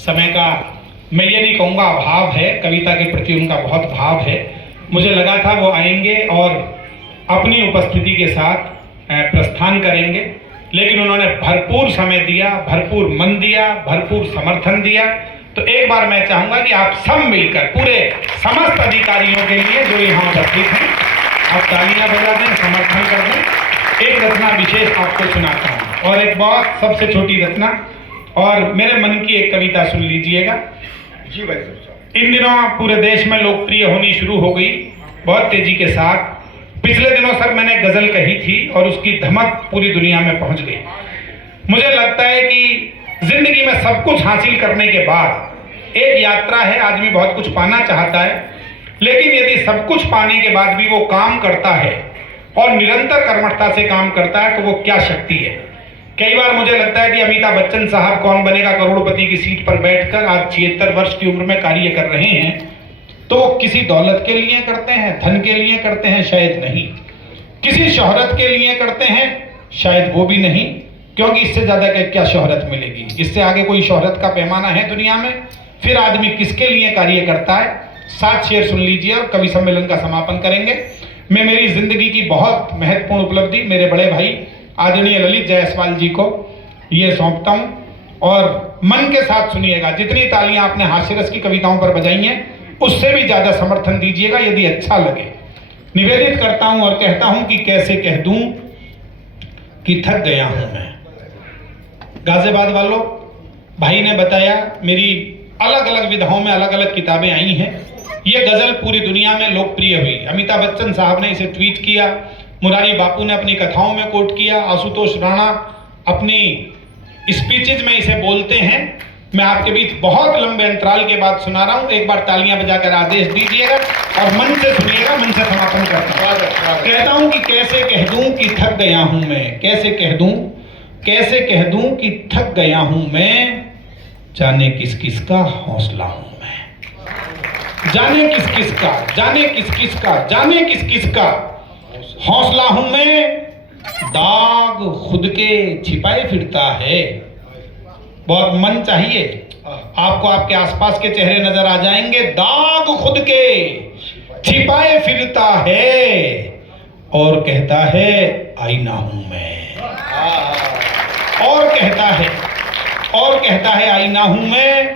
समय का मैं ये नहीं कहूँगा अभाव है, कविता के प्रति उनका बहुत भाव है। मुझे लगा था वो आएंगे और अपनी उपस्थिति के साथ प्रस्थान करेंगे, लेकिन उन्होंने भरपूर समय दिया, भरपूर मन दिया, भरपूर समर्थन दिया। तो एक बार मैं चाहूँगा कि आप सब मिलकर पूरे समस्त अधिकारियों के लिए जो यहाँ उपस्थित हैं, आप तालियां बजा दें, समर्थन कर दें। एक रचना विशेष आपको सुनाता हूँ, और एक बहुत सबसे छोटी रचना, और मेरे मन की एक कविता सुन लीजिएगा। जी भाई साहब। इन दिनों पूरे देश में लोकप्रिय होनी शुरू हो गई बहुत तेजी के साथ। पिछले दिनों सर मैंने गजल कही थी और उसकी धमक पूरी दुनिया में पहुंच गई। मुझे लगता है कि जिंदगी में सब कुछ हासिल करने के बाद एक यात्रा है, आदमी बहुत कुछ पाना चाहता है, लेकिन यदि सब कुछ पाने के बाद भी वो काम करता है और निरंतर कर्मठता से काम करता है तो वो क्या शक्ति है। कई बार मुझे लगता है कि अमिताभ बच्चन साहब कौन बनेगा करोड़पति की सीट पर बैठकर आज 76 वर्ष की उम्र में कार्य कर रहे हैं, तो वो किसी दौलत के लिए करते हैं, धन के लिए करते हैं, शायद नहीं। किसी शोहरत के लिए करते हैं, शायद वो भी नहीं, क्योंकि इससे ज्यादा क्या शोहरत मिलेगी। इससे आगे कोई शोहरत का पैमाना है दुनिया में। फिर आदमी किसके लिए कार्य करता है। 7 शेर सुन लीजिए और कवि सम्मेलन का समापन करेंगे। मैं मेरी जिंदगी की बहुत महत्वपूर्ण उपलब्धि मेरे बड़े भाई आदरणीय ललित जायसवाल जी को ये सौंपता हूँ, और मन के साथ सुनिएगा। जितनी तालियां आपने हास्यरस की कविताओं पर बजाई हैं उससे भी ज्यादा समर्थन दीजिएगा यदि अच्छा लगे। निवेदित करता हूं और कहता हूं कि कैसे कह दूं कि थक गया हूं मैं। गाजियाबाद वालों, भाई ने बताया मेरी अलग अलग विधाओं में अलग अलग किताबें आई हैं। ये गजल पूरी दुनिया में लोकप्रिय हुई। अमिताभ बच्चन साहब ने इसे ट्वीट किया, मुरारी बापू ने अपनी कथाओं में कोट किया, आशुतोष राणा अपनी स्पीचेज में इसे बोलते हैं। मैं आपके बीच बहुत लंबे अंतराल के बाद सुना रहा हूं। एक बार तालियां बजाकर आदेश दीजिएगा और मन से सुनिएगा, मन से समापन करता हूं। कहता हूं कि कैसे कह दूं कि थक गया हूं मैं, कैसे कह दूं कि थक गया हूं मैं, जाने किस किस का हौसला हूं मैं। जाने किस किस का, जाने किस किस का, जाने किस किस का हौसला हूं मैं, दाग खुद के छिपाए फिरता है। बहुत मन चाहिए, आपको आपके आसपास के चेहरे नजर आ जाएंगे। दाग खुद के छिपाए फिरता है और कहता है आईना हूं मैं। और कहता है आईना हूं मैं,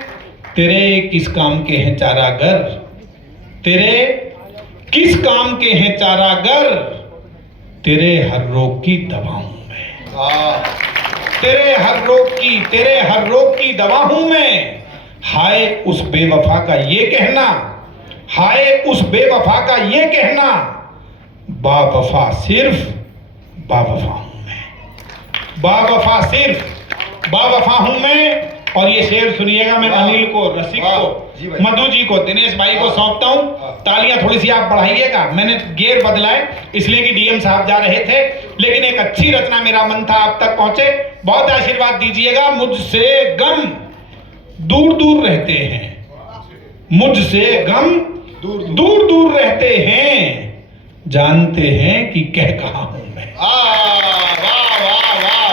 तेरे किस काम के हैं चारागर, तेरे किस काम के हैं चारागर, तेरे हर रोग की दवा हूं मैं। तेरे हर रोग की दवा हूं मैं। हाय उस बेवफा का ये कहना, हाय उस बेवफा का ये कहना, बावफा सिर्फ बावफा हूं मैं। बावफा सिर्फ बावफा हूं मैं। और ये शेर सुनिएगा, मैं अनिल को, रसिक को, मधु जी को, दिनेश भाई को सौंपता हूं। तालियां थोड़ी सी आप बढ़ाइएगा। मैंने गेयर बदला है इसलिए कि डीएम साहब जा रहे थे, लेकिन एक अच्छी रचना मेरा मन था आप तक पहुंचे। बहुत आशीर्वाद दीजिएगा। मुझसे गम दूर दूर रहते हैं, मुझसे गम दूर दूर रहते हैं, जानते हैं कि कह कहा हूं मैं।